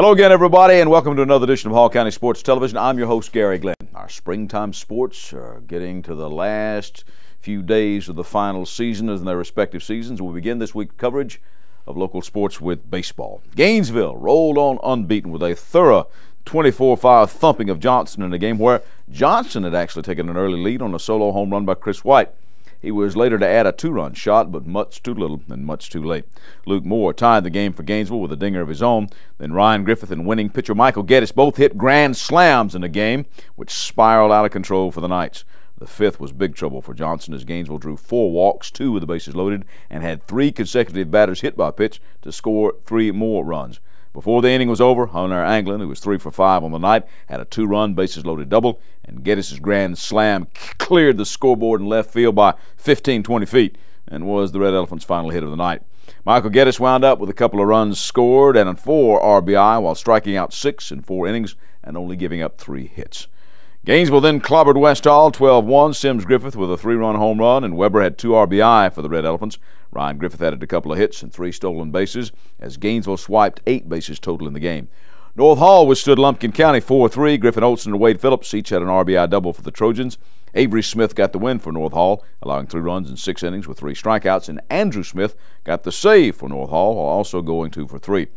Hello again, everybody, and welcome to another edition of Hall County Sports Television. I'm your host, Garry Glenn. Our springtime sports are getting to the last few days of the final season in their respective seasons. We'll begin this week's coverage of local sports with baseball. Gainesville rolled on unbeaten with a thorough 24-5 thumping of Johnson in a game where Johnson had actually taken an early lead on a solo home run by Chris White. He was later to add a two-run shot, but much too little and much too late. Luke Moore tied the game for Gainesville with a dinger of his own. Then Ryan Griffith and winning pitcher Michael Geddes both hit grand slams in the game, which spiraled out of control for the Knights. The fifth was big trouble for Johnson as Gainesville drew 4 walks, 2 with the bases loaded, and had 3 consecutive batters hit by pitch to score 3 more runs. Before the inning was over, Hunter Anglin, who was 3 for 5 on the night, had a 2-run bases-loaded double, and Geddes' grand slam cleared the scoreboard in left field by 15-20 feet and was the Red Elephants' final hit of the night. Michael Geddes wound up with a couple of runs scored and 4 RBI while striking out 6 in 4 innings and only giving up 3 hits. Gainesville then clobbered West Hall 12-1. Sims Griffith with a 3-run home run, and Weber had 2 RBI for the Red Elephants. Ryan Griffith added a couple of hits and 3 stolen bases as Gainesville swiped 8 bases total in the game. North Hall withstood Lumpkin County 4-3. Griffin Olson and Wade Phillips each had an RBI double for the Trojans. Avery Smith got the win for North Hall, allowing 3 runs in 6 innings with 3 strikeouts, and Andrew Smith got the save for North Hall while also going 2 for 3.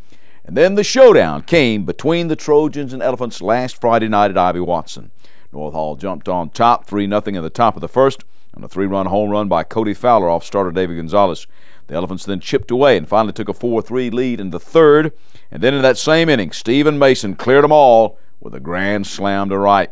And then the showdown came between the Trojans and Elephants last Friday night at Ivy Watson. North Hall jumped on top 3-0 in the top of the first on a 3-run home run by Cody Fowler off starter David Gonzalez. The Elephants then chipped away and finally took a 4-3 lead in the third. And then in that same inning, Stephen Mason cleared them all with a grand slam to right.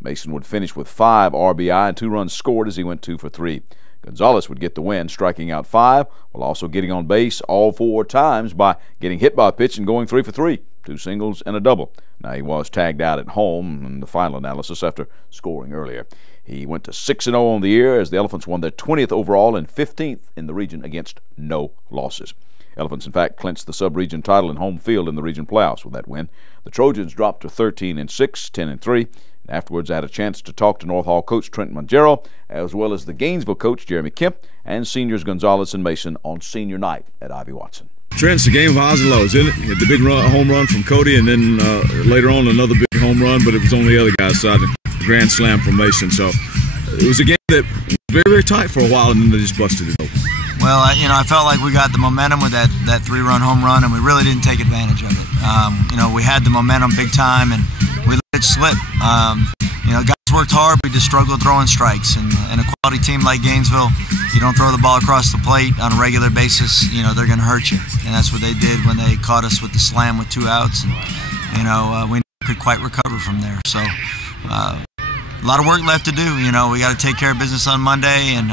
Mason would finish with 5 RBI and 2 runs scored as he went 2 for 3. Gonzalez would get the win, striking out 5 while also getting on base all 4 times by getting hit by a pitch and going 3 for 3. 2 singles and a double. Now, he was tagged out at home in the final analysis after scoring earlier. He went to 6-0 on the year as the Elephants won their 20th overall and 15th in the region against no losses. Elephants, in fact, clinched the sub-region title in home field in the region playoffs with that win. The Trojans dropped to 13-6, 10-3, and afterwards I had a chance to talk to North Hall coach Trent Mongero, as well as the Gainesville coach Jeremy Kemp, and seniors Gonzalez and Mason on senior night at Ivy Watson. Trent, it's a game of highs and lows, isn't it? You had the big home run from Cody, and then later on another big home run, but it was on the other guy's side, the grand slam from Mason. So it was a game that was very, very tight for a while, and then they just busted it open. Well, I felt like we got the momentum with that 3-run home run, and we really didn't take advantage of it. We had the momentum big time, and we let it slip. Guys worked hard. We just struggled throwing strikes. And a quality team like Gainesville, you don't throw the ball across the plate on a regular basis, they're going to hurt you. And that's what they did when they caught us with the slam with 2 outs. And, we could quite recover from there. So a lot of work left to do. We got to take care of business on Monday and,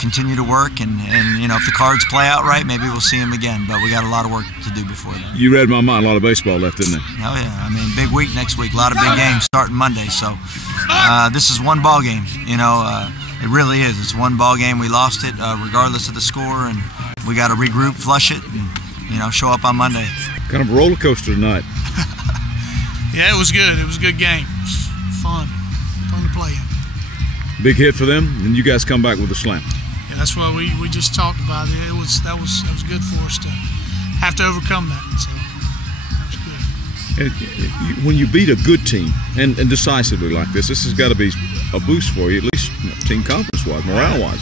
continue to work. And if the cards play out right, maybe we'll see them again. But we got a lot of work to do before then. You read my mind. A lot of baseball left, isn't there? Oh, yeah. Big week next week. A lot of big games starting Monday. So this is one ball game. It really is. It's one ball game. We lost it regardless of the score. And we got to regroup, flush it, and, show up on Monday. Kind of a roller coaster tonight. Yeah, it was good. It was a good game. It was fun to play in. Big hit for them, and you guys come back with a slam. Yeah, that's what we just talked about. That was good for us to have to overcome that. So that was good. And when you beat a good team and decisively like this has got to be a boost for you, at least team confidence-wise, morale-wise.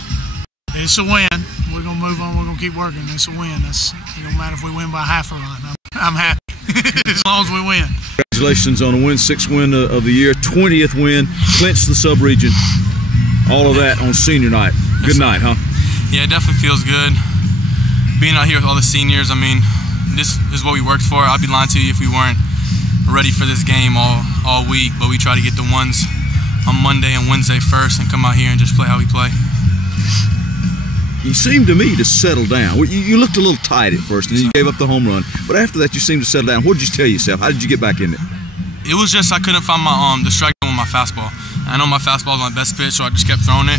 It's a win. We're gonna move on. We're gonna keep working. It's a win. It don't matter if we win by half a run. I'm happy as long as we win. Congratulations on a win, 6th win of the year, 20th win, clinched the sub-region. All of that on senior night. Good night, huh? Yeah, it definitely feels good. Being out here with all the seniors, this is what we worked for. I'd be lying to you if we weren't ready for this game all week, but we try to get the ones on Monday and Wednesday first and come out here and just play how we play. You seemed to me to settle down. You looked a little tight at first, and then you gave up the home run. But after that, you seemed to settle down. What did you tell yourself? How did you get back in it? It was just I couldn't find the strike zone with my fastball. I know my fastball is my best pitch, so I just kept throwing it.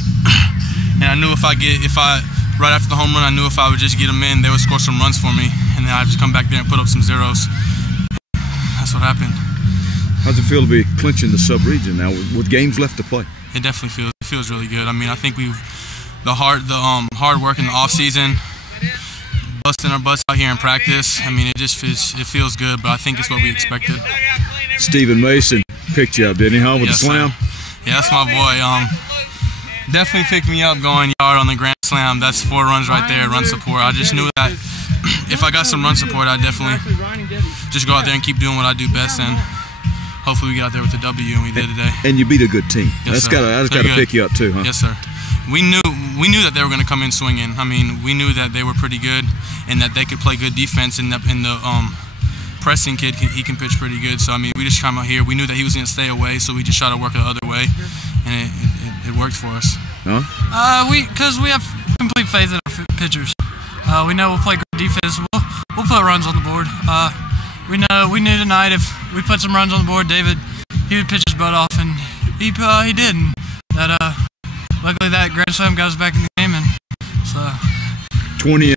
And I knew right after the home run, I knew if I would just get them in, they would score some runs for me. And then I'd just come back there and put up some zeros. That's what happened. How's it feel to be clinching the sub-region now with games left to play? It definitely feels really good. I think the hard work in the off season busting our butts out here in practice. I mean, it feels good, but I think it's what we expected. Stephen Mason picked you up, didn't he, huh, with the slam? Sir. Yeah, that's my boy. Definitely picked me up going yard on the grand slam. That's 4 runs right there, run support. I just knew that if I got some run support, I'd definitely just go out there and keep doing what I do best, and hopefully we get out there with the W, and we did today. And you beat a good team. Yes, that's got to pick you up too, huh? Yes, sir. We knew that they were going to come in swinging. I mean, we knew that they were pretty good and that they could play good defense. And the pressing kid, he can pitch pretty good. So I mean, we just come out here. We knew that he was going to stay away, so we just tried to work the other way, and it worked for us. Huh? Because we have complete faith in our pitchers. We know we'll play great defense. We'll put runs on the board. We knew tonight if we put some runs on the board, David, he would pitch his butt off, and he did. And that luckily that grand slam got us back in the game, and so 20-0.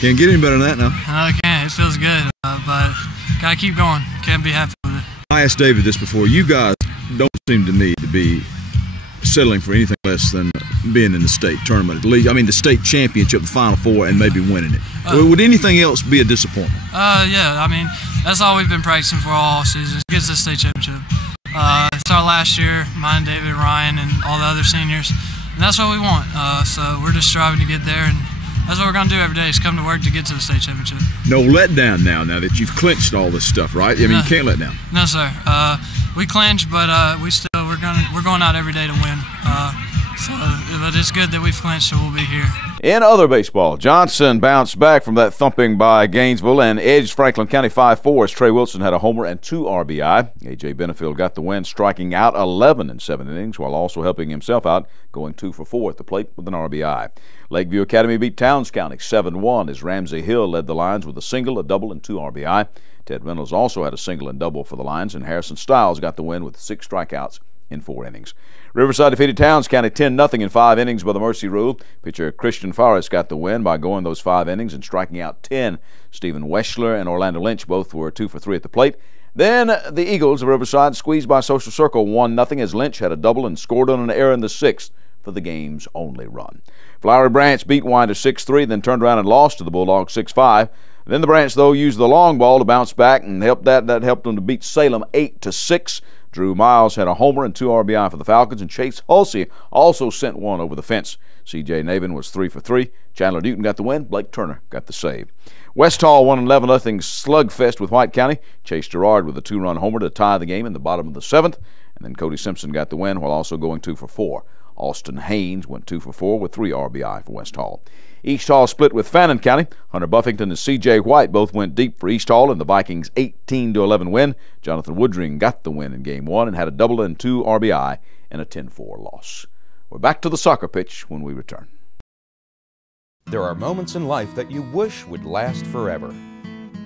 Can't get any better than that now. No, I can't. It feels good, but gotta keep going. Can't be happy with it. I asked David this before. You guys don't seem to me to be settling for anything less than being in the state tournament, at least. I mean, the state championship, the Final Four, and maybe winning it. Would anything else be a disappointment? Yeah. I mean, that's all we've been practicing for all season. Get to the state championship. It's our last year, mine, David, Ryan, and all the other seniors, and that's what we want. So we're just striving to get there, and that's what we're going to do every day, is come to work to get to the state championship. No letdown now that you've clinched all this stuff, right? I mean, you can't let down. No, sir. We clinched, but we're going out every day to win. But it's good that we've clinched, so we'll be here. In other baseball, Johnson bounced back from that thumping by Gainesville and edged Franklin County 5-4 as Trey Wilson had a homer and 2 RBI. A.J. Benefield got the win, striking out 11 in 7 innings while also helping himself out, going 2 for 4 at the plate with an RBI. Lakeview Academy beat Towns County 7-1 as Ramsey Hill led the Lions with a single, a double, and 2 RBI. Ted Reynolds also had a single and double for the Lions, and Harrison Stiles got the win with 6 strikeouts in 4 innings. Riverside defeated Towns County 10-0 in 5 innings by the Mercy Rule. Pitcher Christian Forrest got the win by going those 5 innings and striking out 10. Stephen Weschler and Orlando Lynch both were 2 for 3 at the plate. Then the Eagles of Riverside squeezed by Social Circle 1-0 as Lynch had a double and scored on an error in the 6th for the game's only run. Flowery Branch beat Winder 6-3, then turned around and lost to the Bulldogs 6-5. Then the Branch, though, used the long ball to bounce back and that helped them to beat Salem 8-6. Drew Miles had a homer and 2 RBI for the Falcons, and Chase Hulsey also sent one over the fence. C.J. Navin was 3 for 3. Chandler Newton got the win. Blake Turner got the save. West Hall won 11-0 slugfest with White County. Chase Gerard with a 2-run homer to tie the game in the bottom of the 7th. And then Cody Simpson got the win while also going 2 for 4. Austin Haynes went 2 for 4 with 3 RBI for West Hall. East Hall split with Fannin County. Hunter Buffington and C.J. White both went deep for East Hall in the Vikings' 18-11 win. Jonathan Woodring got the win in Game 1 and had a double and 2 RBI in a 10-4 loss. We're back to the soccer pitch when we return. There are moments in life that you wish would last forever.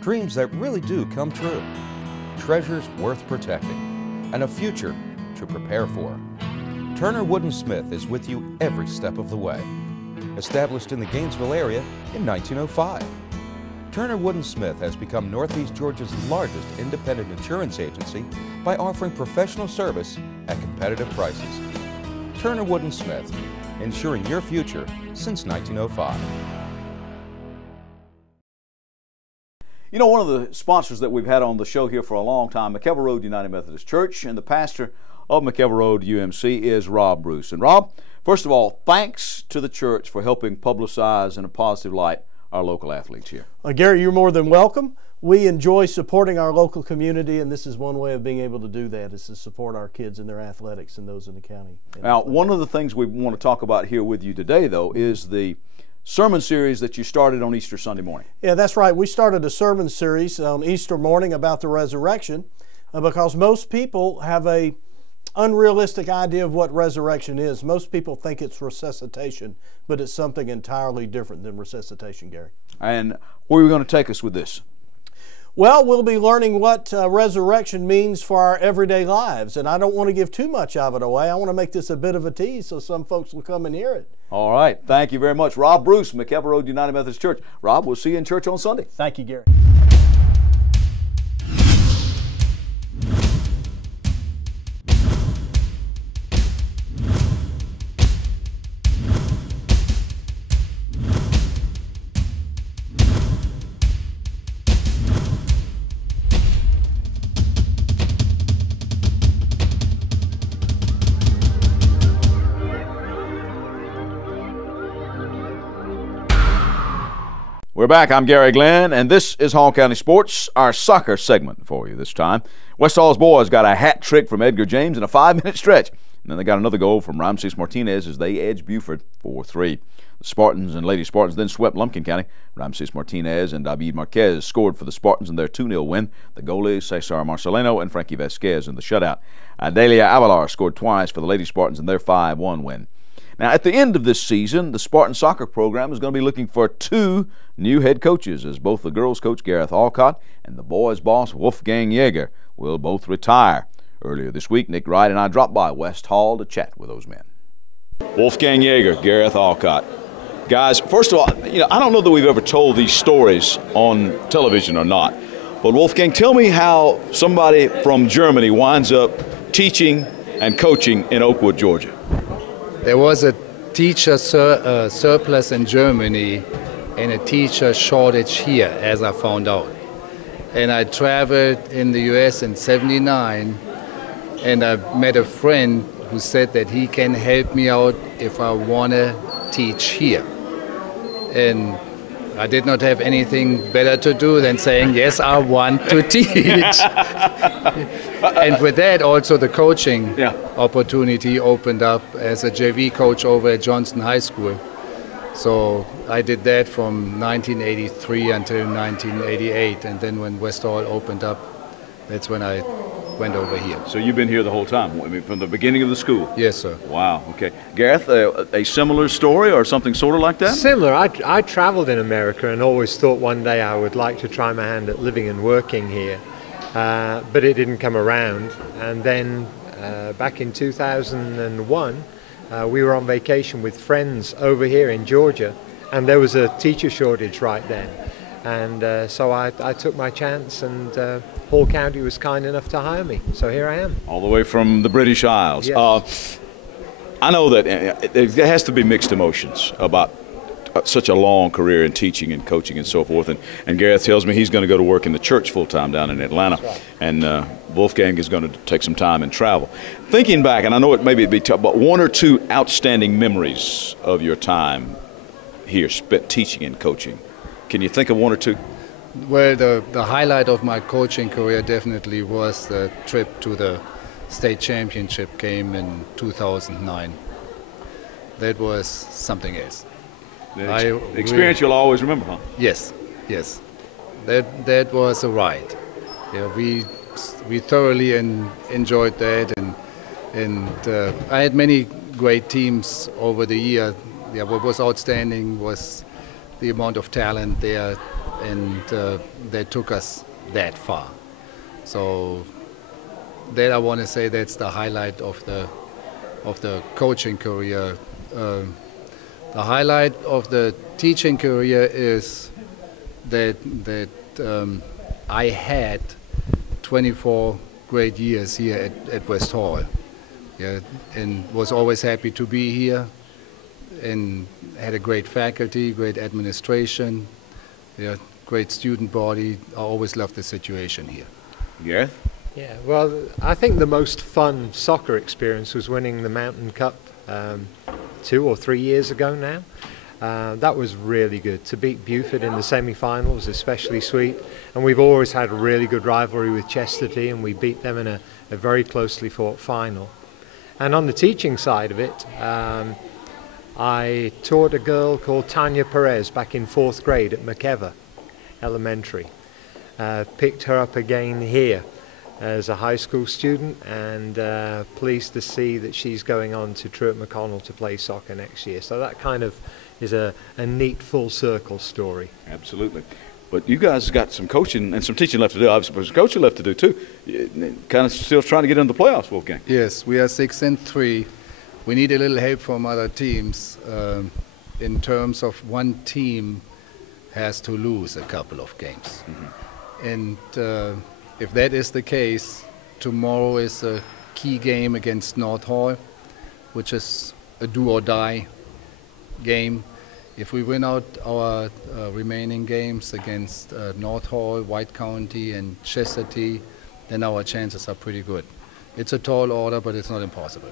Dreams that really do come true. Treasures worth protecting. And a future to prepare for. Turner Wood & Smith is with you every step of the way. Established in the Gainesville area in 1905. Turner Wood & Smith has become Northeast Georgia's largest independent insurance agency by offering professional service at competitive prices. Turner Wood & Smith, insuring your future since 1905. You know, one of the sponsors that we've had on the show here for a long time, McKelvey Road United Methodist Church, and the pastor of McKelvey Road UMC is Rob Bruce. And Rob, first of all, thanks to the church for helping publicize in a positive light our local athletes here. Gary, you're more than welcome. We enjoy supporting our local community, and this is one way of being able to do that, is to support our kids in their athletics and those in the county. Now, one of the things we want to talk about here with you today, though, is the sermon series that you started on Easter Sunday morning. Yeah, that's right. We started a sermon series on Easter morning about the resurrection because most people have a unrealistic idea of what resurrection is. Most people think it's resuscitation, but it's something entirely different than resuscitation, Gary. And where are you going to take us with this? Well, we'll be learning what resurrection means for our everyday lives, and I don't want to give too much of it away. I want to make this a bit of a tease so some folks will come and hear it. All right. Thank you very much. Rob Bruce, McKelvey Road United Methodist Church. Rob, we'll see you in church on Sunday. Thank you, Gary. We're back. I'm Garry Glenn, and this is Hall County Sports, our soccer segment for you this time. West Hall's boys got a hat trick from Edgar James in a 5-minute stretch, and then they got another goal from Ramses Martinez as they edged Buford 4-3. The Spartans and Lady Spartans then swept Lumpkin County. Ramses Martinez and David Marquez scored for the Spartans in their 2-0 win. The goalies Cesar Marcelino and Frankie Vasquez in the shutout. Delia Avalar scored twice for the Lady Spartans in their 5-1 win. Now, at the end of this season, the Spartan soccer program is going to be looking for 2 new head coaches, as both the girls' coach Gareth Allcott and the boys' boss Wolfgang Jager will both retire. Earlier this week, Nick Wright and I dropped by West Hall to chat with those men. Wolfgang Jager, Gareth Allcott. Guys, first of all, I don't know that we've ever told these stories on television or not, but Wolfgang, tell me how somebody from Germany winds up teaching and coaching in Oakwood, Georgia. There was a teacher surplus in Germany and a teacher shortage here, as I found out. And I traveled in the US in '79, and I met a friend who said that he can help me out if I want to teach here. And I did not have anything better to do than saying, yes, I want to teach. And with that, also the coaching opportunity opened up as a JV coach over at Johnson High School. So I did that from 1983 until 1988. And then when West Hall opened up, that's when I went over here. So you've been here the whole time, I mean, from the beginning of the school? Yes, sir. Wow, okay. Gareth, a similar story or something sort of like that? Similar. I traveled in America and always thought one day I would like to try my hand at living and working here, but it didn't come around. And then back in 2001, we were on vacation with friends over here in Georgia, and there was a teacher shortage right then. And so I took my chance, and Hall County was kind enough to hire me. So here I am. All the way from the British Isles. Yes. I know that there has to be mixed emotions about such a long career in teaching and coaching and so forth. And Gareth tells me he's going to go to work in the church full-time down in Atlanta. Right. And Wolfgang is going to take some time and travel. Thinking back, and I know it maybe be tough, but 1 or 2 outstanding memories of your time here spent teaching and coaching. Can you think of 1 or 2? Well, the highlight of my coaching career definitely was the trip to the state championship game in 2009. That was something else. The experience you'll always remember, huh? Yes, yes. That was a ride. Yeah, we thoroughly enjoyed that, and I had many great teams over the year. Yeah, what was outstanding was the amount of talent there, and that took us that far. So that I want to say that's the highlight of the coaching career. The highlight of the teaching career is that I had 24 great years here at West Hall, and was always happy to be here, and had a great faculty, great administration, great student body. I always loved the situation here. Gareth? Yeah, well, I think the most fun soccer experience was winning the Mountain Cup 2 or 3 years ago now. That was really good. To beat Buford in the semi-final was especially sweet, and we've always had a really good rivalry with Chesterton, and we beat them in a very closely fought final. And on the teaching side of it, I taught a girl called Tanya Perez back in 4th grade at McKever Elementary. Picked her up again here as a high school student, and pleased to see that she's going on to Truett McConnell to play soccer next year. So that kind of is a neat full circle story. Absolutely. But you guys got some coaching and some teaching left to do. Obviously, there's coaching left to do too. Kind of still trying to get into the playoffs, Wolfgang. Yes, we are 6-3. We need a little help from other teams in terms of one team has to lose a couple of games. Mm-hmm. And if that is the case, tomorrow is a key game against North Hall, which is a do-or-die game. If we win out our remaining games against North Hall, White County, and Chesterton, then our chances are pretty good. It's a tall order, but it's not impossible.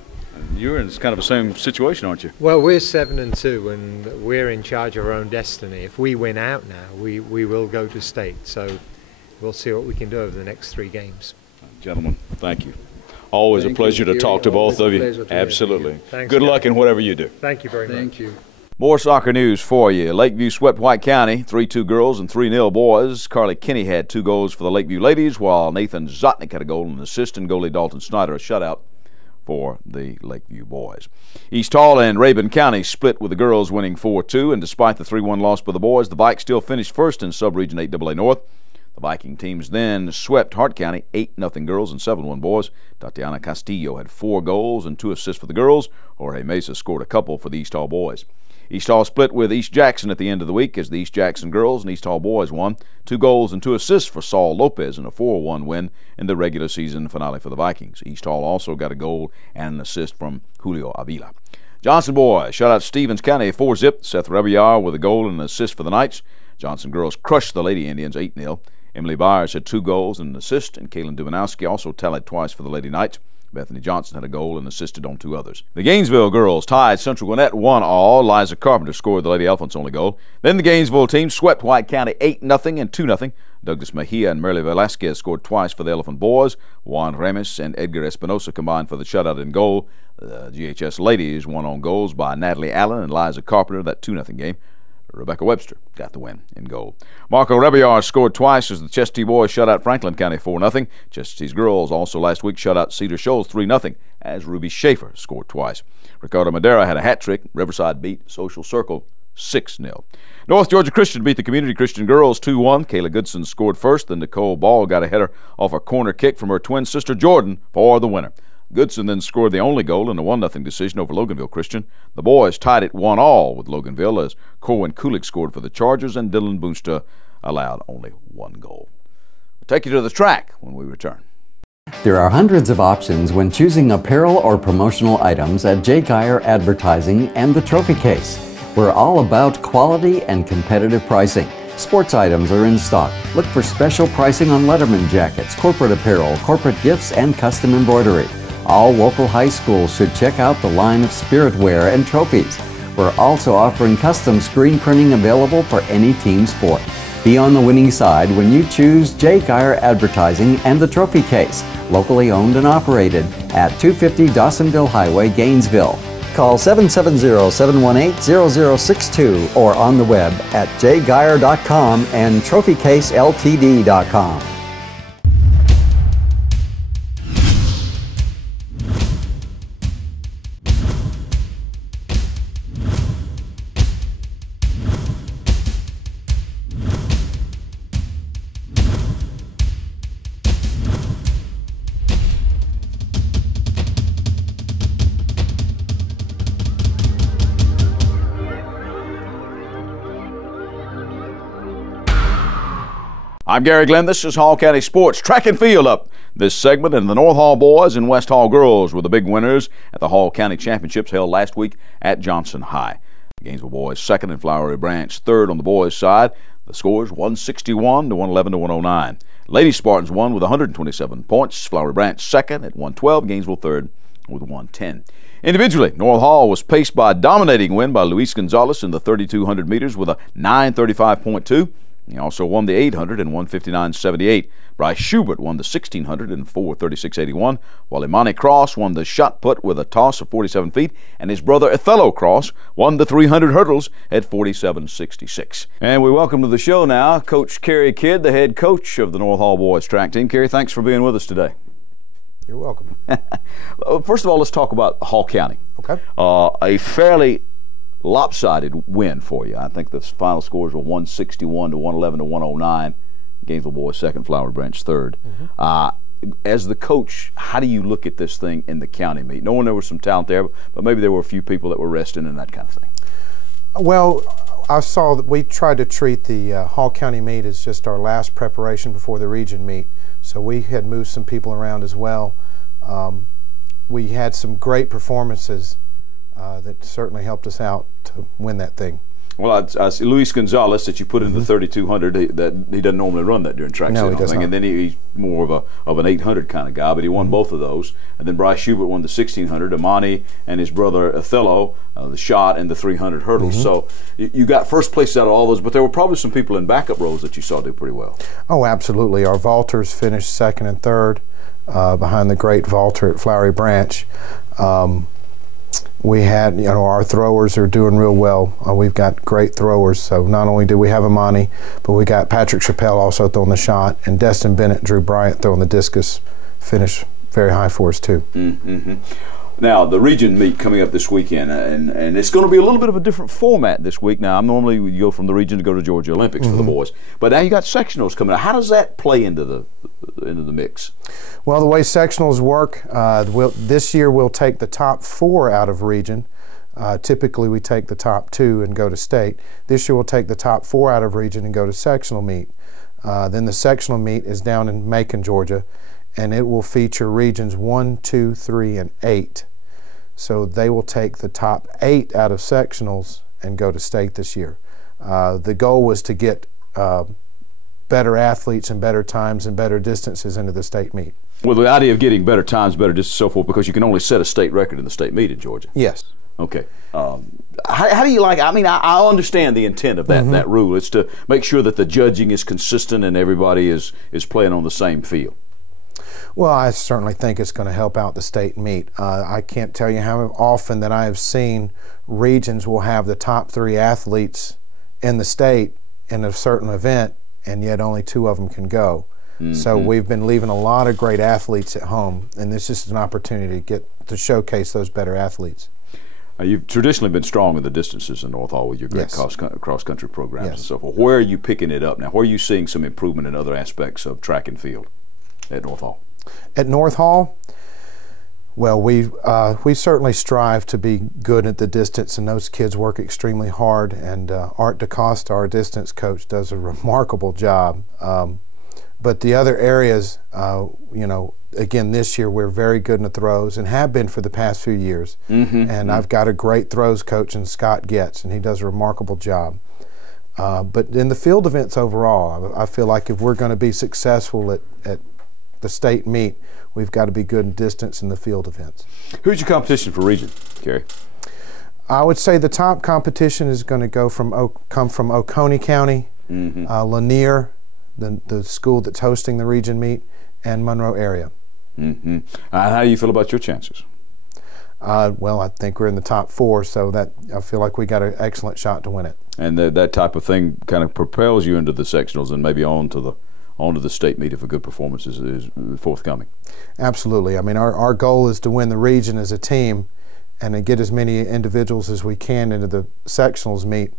You're in kind of the same situation, aren't you? Well, we're 7-2, and we're in charge of our own destiny. If we win out now, we will go to state. So we'll see what we can do over the next 3 games. Gentlemen, thank you. Always a pleasure to talk to both of you. Absolutely. Good luck in whatever you do. Thank you very much. Thank you. More soccer news for you. Lakeview swept White County, 3-2 girls and 3-0 boys. Carly Kinney had 2 goals for the Lakeview ladies, while Nathan Zotnik had a goal and an assist, and goalie Dalton Snyder a shutout for the Lakeview boys. East Hall and Rabun County split with the girls winning 4-2, and despite the 3-1 loss by the boys, the Vikes still finished first in Sub-Region 8AA North. The Viking teams then swept Hart County 8-0 girls and 7-1 boys. Tatiana Castillo had 4 goals and 2 assists for the girls. Jorge Mesa scored a couple for the East Hall boys. East Hall split with East Jackson at the end of the week as the East Jackson girls and East Hall boys won. 2 goals and 2 assists for Saul Lopez in a 4-1 win in the regular season finale for the Vikings. East Hall also got a goal and an assist from Julio Avila. Johnson boys shut out Stevens County 4-0. Seth Rebillar with a goal and an assist for the Knights. Johnson girls crushed the Lady Indians 8-0. Emily Byers had 2 goals and an assist, and Kaylin Dubanowski also tallied twice for the Lady Knights. Bethany Johnson had a goal and assisted on 2 others. The Gainesville girls tied Central Gwinnett 1-1. Liza Carpenter scored the Lady Elephants' only goal. Then the Gainesville team swept White County 8-0 and 2-0. Douglas Mejia and Merle Velasquez scored twice for the Elephant boys. Juan Remes and Edgar Espinosa combined for the shutout in goal. The GHS ladies won on goals by Natalie Allen and Liza Carpenter that 2-0 game. Rebecca Webster got the win in goal. Marco Rebillar scored twice as the Chesty boys shut out Franklin County 4-0. Chesty's girls also last week shut out Cedar Shoals 3-0 as Ruby Schaefer scored twice. Ricardo Madera had a hat trick. Riverside beat Social Circle 6-0. North Georgia Christian beat the Community Christian girls 2-1. Kayla Goodson scored first, then Nicole Ball got a header off a corner kick from her twin sister Jordan for the winner. Goodson then scored the only goal in a 1-0 decision over Loganville Christian. The boys tied it 1-1 with Loganville as Corwin Kulik scored for the Chargers and Dylan Boonsta allowed only 1 goal. We'll take you to the track when we return. There are hundreds of options when choosing apparel or promotional items at J. Geyer Advertising and the Trophy Case. We're all about quality and competitive pricing. Sports items are in stock. Look for special pricing on Letterman jackets, corporate apparel, corporate gifts, and custom embroidery. All local high schools should check out the line of spiritware and trophies. We're also offering custom screen printing available for any team sport. Be on the winning side when you choose J. Geyer Advertising and the Trophy Case, locally owned and operated at 250 Dawsonville Highway, Gainesville. Call 770-718-0062 or on the web at jgeyer.com and trophycaseltd.com. I'm Garry Glenn. This is Hall County Sports. Track and field up this segment, and the North Hall boys and West Hall girls were the big winners at the Hall County Championships held last week at Johnson High. The Gainesville boys second and Flowery Branch third on the boys' side. The scores 161 to 111 to 109. Lady Spartans won with 127 points. Flowery Branch second at 112. Gainesville third with 110. Individually, North Hall was paced by a dominating win by Luis Gonzalez in the 3,200 meters with a 9:35.2. He also won the 800 in 1:59.78. Bryce Schubert won the 1,600 in 4:36.81, while Imani Cross won the shot put with a toss of 47 feet, and his brother Othello Cross won the 300 hurdles at 47.66. And we welcome to the show now Coach Kerry Kidd, the head coach of the North Hall boys track team. Kerry, thanks for being with us today. You're welcome. First of all, let's talk about Hall County. Okay. A fairly lopsided win for you. I think the final scores were 161 to 111 to 109. Gainesville boys second, Flowery Branch third. As the coach, how do you look at this thing in the county meet? Knowing there was some talent there, but maybe there were a few people that were resting and that kind of thing. Well, I saw that we tried to treat the Hall County meet as just our last preparation before the region meet. So we had moved some people around as well. We had some great performances that certainly helped us out to win that thing. Well, I see Luis Gonzalez that you put in the 3200. He doesn't normally run that during track. No, he doesn't. And then he's more of an 800 kind of guy, but he won both of those. And then Bryce Schubert won the 1600. Amani and his brother Othello, the shot and the 300 hurdles. So you got first place out of all those, but there were probably some people in backup rows that you saw do pretty well. Oh, absolutely. Our vaulters finished second and third behind the great vaulter at Flowery Branch. We had, our throwers are doing real well. We've got great throwers. So not only do we have Amani, but we got Patrick Chappelle also throwing the shot, and Destin Bennett, Drew Bryant throwing the discus, finished very high for us too. Now, the region meet coming up this weekend, and it's going to be a little bit of a different format this week. Now, normally you go from the region to go to Georgia Olympics for the boys, but now you got sectionals coming up. How does that play into the mix? Well, the way sectionals work, this year we'll take the top 4 out of region. Typically, we take the top 2 and go to state. This year, we'll take the top 4 out of region and go to sectional meet. Then the sectional meet is down in Macon, Georgia, and it will feature regions 1, 2, 3, and 8. So they will take the top 8 out of sectionals and go to state this year. The goal was to get better athletes and better times and better distances into the state meet. Well, the idea of getting better times, better distance, so forth, because you can only set a state record in the state meet in Georgia. Yes. Okay. How do you like? I mean, I understand the intent of that rule. It's to make sure that the judging is consistent and everybody is playing on the same field. Well, I certainly think it's going to help out the state meet. I can't tell you how often that I have seen regions will have the top 3 athletes in the state in a certain event, and yet only 2 of them can go. So we've been leaving a lot of great athletes at home, and this is an opportunity to showcase those better athletes. You've traditionally been strong in the distances in North Hall with your great cross-country programs and so forth. Where are you picking it up now? Where are you seeing some improvement in other aspects of track and field at North Hall? At North Hall, well, we certainly strive to be good at the distance, and those kids work extremely hard. And Art DeCosta, our distance coach, does a remarkable job. But the other areas, again, this year we're very good in the throws and have been for the past few years. And I've got a great throws coach in Scott Getz, and he does a remarkable job. But in the field events overall, I feel like if we're going to be successful at the state meet, we've got to be good in distance in the field events. Who's your competition for region, Kerry? I would say the top competition is going to come from Oconee County, Lanier, the school that's hosting the region meet, and Monroe area. How do you feel about your chances? Well, I think we're in the top 4, so that I feel like we got an excellent shot to win it. And that type of thing kind of propels you into the sectionals and maybe onto the state meet if a good performance is forthcoming. Absolutely. I mean, our goal is to win the region as a team and to get as many individuals as we can into the sectionals meet.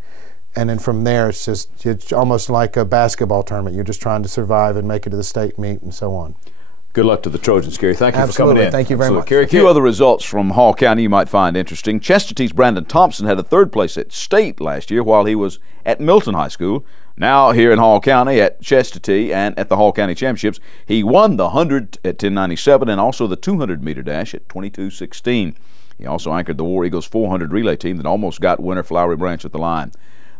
And then from there, it's almost like a basketball tournament. You're just trying to survive and make it to the state meet and so on. Good luck to the Trojans, Kerry. Thank you for coming in. Thank you very much. Kerry, a few other results from Hall County you might find interesting. Chesterton's Brandon Thompson had a 3rd place at state last year while he was at Milton High School. Now here in Hall County at Chestatee and at the Hall County Championships, he won the 100 at 10:97 and also the 200-meter dash at 22:16. He also anchored the War Eagles 400 relay team that almost got winner Flowery Branch at the line.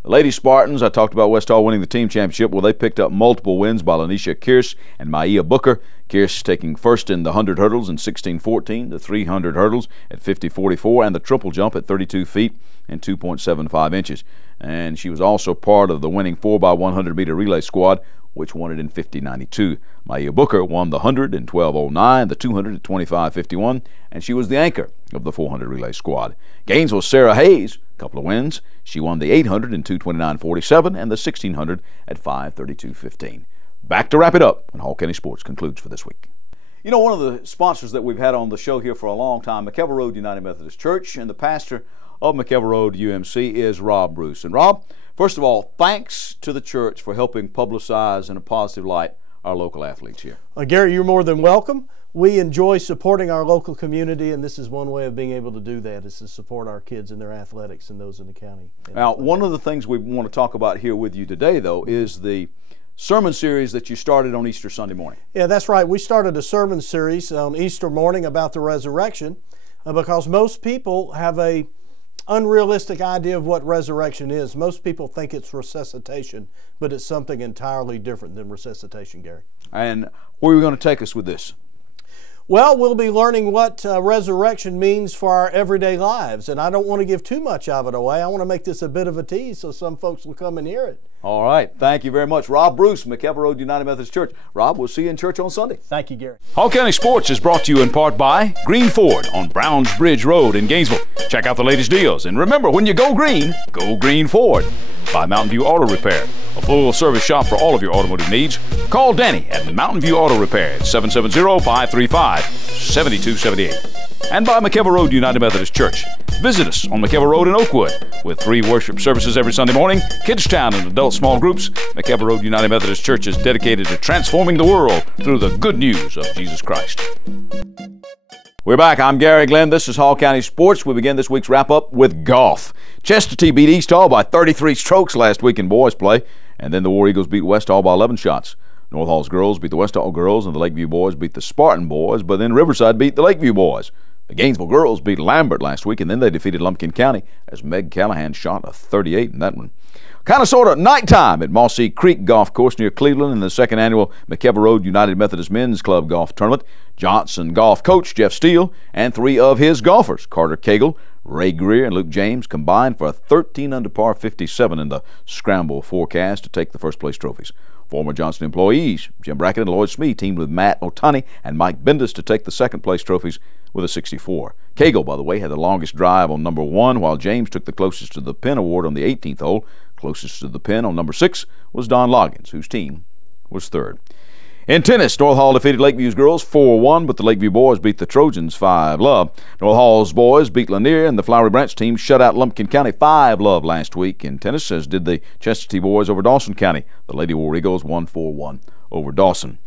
The Lady Spartans, I talked about West Hall winning the team championship. Well, they picked up multiple wins by Lanisha Kearse and Maia Booker. Kearse taking first in the 100 hurdles in 16:14, the 300 hurdles at 50:44, and the triple jump at 32 feet and 2.75 inches. And she was also part of the winning 4x100 meter relay squad, which won it in 50:92. Maia Booker won the 100 in 12:09, the 200 at 25:51, and she was the anchor of the 400 relay squad. Gainesville's Sarah Hayes, a couple of wins. She won the 800 in 2:29:47 and the 1600 at 5:32:15. Back to wrap it up when Hall County Sports concludes for this week. You know, one of the sponsors that we've had on the show here for a long time, McKelvey Road United Methodist Church, and the pastor of McKelvey Road UMC is Rob Bruce. And Rob, first of all, thanks to the church for helping publicize in a positive light our local athletes here. Gary, you're more than welcome. We enjoy supporting our local community, and this is one way of being able to do that, is to support our kids in their athletics and those in the county. Now, one of the things we want to talk about here with you today, though, is the sermon series that you started on Easter Sunday morning. Yeah, that's right. We started a sermon series on Easter morning about the resurrection because most people have a unrealistic idea of what resurrection is. Most people think it's resuscitation, but it's something entirely different than resuscitation, Gary. And where are you going to take us with this? Well, we'll be learning what resurrection means for our everyday lives, and I don't want to give too much of it away. I want to make this a bit of a tease so some folks will come and hear it. All right. Thank you very much. Rob Bruce, McKelvey Road United Methodist Church. Rob, we'll see you in church on Sunday. Thank you, Gary. Hall County Sports is brought to you in part by Green Ford on Browns Bridge Road in Gainesville. Check out the latest deals. And remember, when you go green Ford. By Mountain View Auto Repair, a full-service shop for all of your automotive needs. Call Danny at Mountain View Auto Repair at 770-535-7278. And by McKelvey Road United Methodist Church. Visit us on McKelvey Road in Oakwood with 3 worship services every Sunday morning, Kids Town and adult small groups. McKelvey Road United Methodist Church is dedicated to transforming the world through the good news of Jesus Christ. We're back. I'm Garry Glenn. This is Hall County Sports. We begin this week's wrap-up with golf. Chestatee beat East Hall by 33 strokes last week in boys play, and then the War Eagles beat West Hall by 11 shots. North Hall's girls beat the West Hall girls, and the Lakeview boys beat the Spartan boys, but then Riverside beat the Lakeview boys. The Gainesville girls beat Lambert last week, and then they defeated Lumpkin County as Meg Callahan shot a 38 in that one. Kind of sort of nighttime at Mossy Creek Golf Course near Cleveland in the second annual McKelvey Road United Methodist Men's Club Golf Tournament. Johnson golf coach Jeff Steele and 3 of his golfers, Carter Cagle, Ray Greer, and Luke James, combined for a 13 under par 57 in the scramble forecast to take the first place trophies. Former Johnson employees Jim Brackett and Lloyd Smee teamed with Matt Otani and Mike Bendis to take the second place trophies with a 64. Cagle, by the way, had the longest drive on number 1, while James took the closest to the pin award on the 18th hole. Closest to the pin on number 6 was Don Loggins, whose team was 3rd. In tennis, North Hall defeated Lakeview's girls 4-1, but the Lakeview boys beat the Trojans 5-love. North Hall's boys beat Lanier, and the Flowery Branch team shut out Lumpkin County 5-love last week in tennis, as did the Chestatee boys over Dawson County. The Lady War Eagles won 4-1 over Dawson.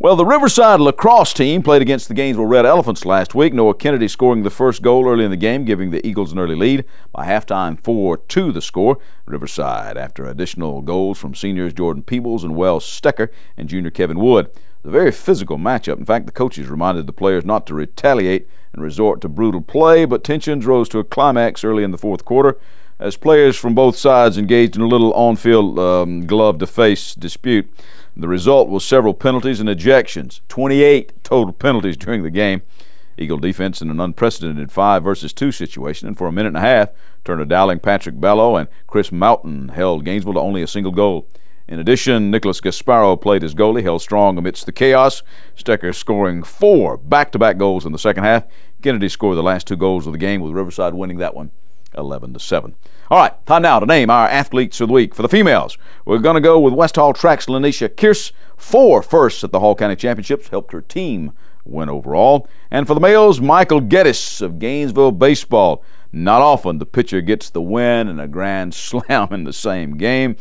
Well, the Riverside lacrosse team played against the Gainesville Red Elephants last week. Noah Kennedy scoring the first goal early in the game, giving the Eagles an early lead. By halftime, 4-2 the score. Riverside, after additional goals from seniors Jordan Peebles and Wells Stecker and junior Kevin Wood. It was a very physical matchup. In fact, the coaches reminded the players not to retaliate and resort to brutal play, but tensions rose to a climax early in the fourth quarter as players from both sides engaged in a little on-field glove-to-face dispute. The result was several penalties and ejections, 28 total penalties during the game. Eagle defense in an unprecedented 5-versus-2 situation, and for a minute and a half, Turner Dowling, Patrick Bellow, and Chris Mountain held Gainesville to only a single goal. In addition, Nicholas Gasparo played as goalie, held strong amidst the chaos. Stecker scoring 4 back-to-back goals in the second half. Kennedy scored the last 2 goals of the game, with Riverside winning that one 11-7. All right, time now to name our athletes of the week. For the females, we're going to go with West Hall Track's Lanisha Kearse. 4 firsts at the Hall County Championships, helped her team win overall. And for the males, Michael Geddes of Gainesville Baseball. Not often the pitcher gets the win and a grand slam in the same game.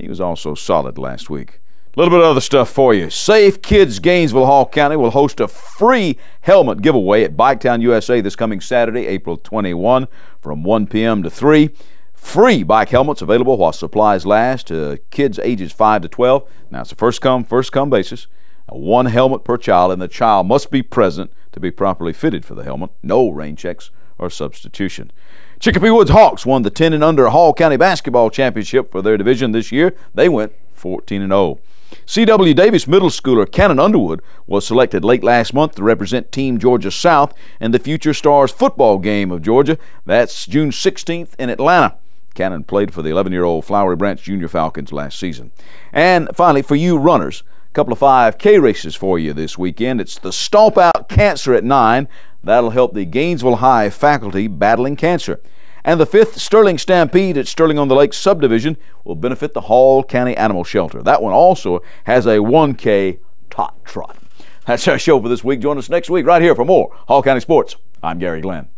He was also solid last week. A little bit of other stuff for you. Safe Kids Gainesville Hall County will host a free helmet giveaway at Biketown USA this coming Saturday, April 21, from 1 p.m. to 3. Free bike helmets available while supplies last to kids ages 5 to 12. Now, it's a first-come basis. 1 helmet per child, and the child must be present to be properly fitted for the helmet. No rain checks or substitution. Chicopee Woods Hawks won the 10 and under Hall County Basketball Championship for their division this year. They went 14-0. C.W. Davis middle schooler Cannon Underwood was selected late last month to represent Team Georgia South in the Future Stars football game of Georgia. That's June 16th in Atlanta. Cannon played for the 11-year-old Flowery Branch Junior Falcons last season. And finally, for you runners, a couple of 5K races for you this weekend. It's the Stomp Out Cancer at 9. That'll help the Gainesville High faculty battling cancer. And the 5th Sterling Stampede at Sterling-on-the-Lake subdivision will benefit the Hall County Animal Shelter. That one also has a 1K tot trot. That's our show for this week. Join us next week right here for more Hall County Sports. I'm Garry Glenn.